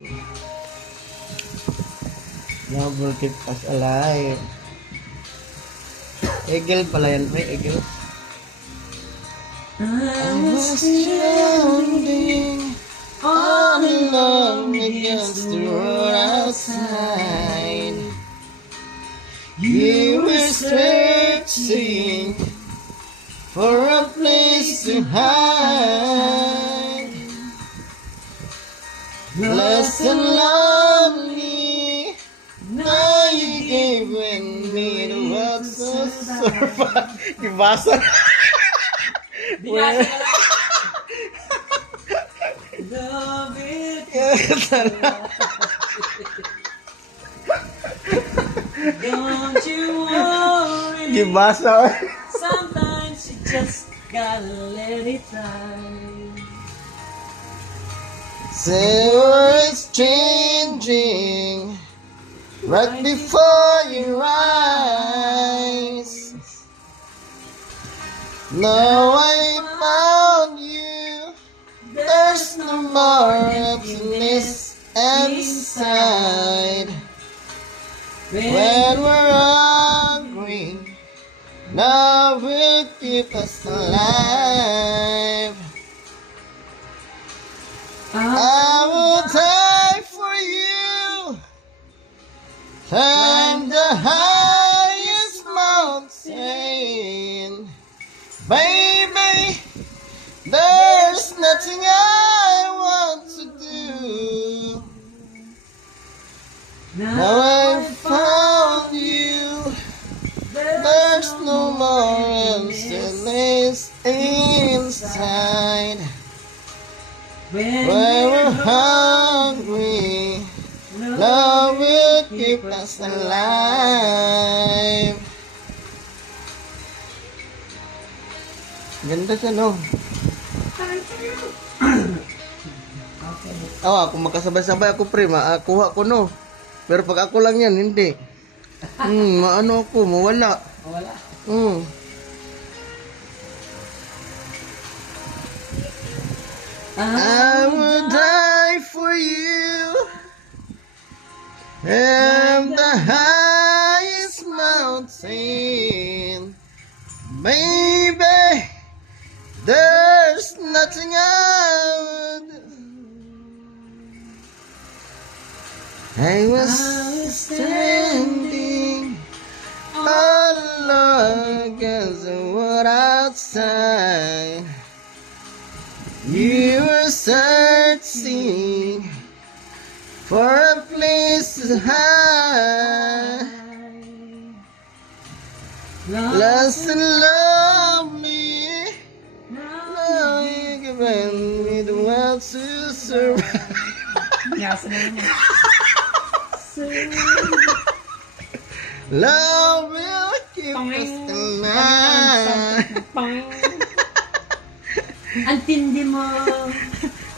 Love will keep us alive. Eagle pala yan, pre. Eagle. I was standing all alone against the road outside. You were searching for a place to hide. Blessed and lonely, now you gave me the world to survive. Gibasa na. Binasa ka lang. Love it. Don't you worry. Gibasa. Sometimes you just gotta let it ride. Say it's changing right before your eyes. Now I found you. There's no more emptiness inside. When we're hungry, now will keep us alive. I will die for you. Climb the highest mountain. Baby, there's nothing I want to do. Now I found you. There's no more emptiness inside. When we're hungry, love will keep us alive. Ganda siya, no? Ako makasabay-sabay ako, pre. Kuha ko, no? Pero pag ako lang yan, hindi. Maano ako, mawala. Wala. I will die for you. And the highest mountain. Baby, there's nothing I would. I was standing all alone against the world outside. You were searching for a place to hide. Lost and lonely, now you given me the world to survive. Yasa naman yan. Love will keep us alive. Ang tindi mo.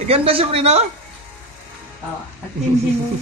Ganda siya, Prino. Ang tindi mo.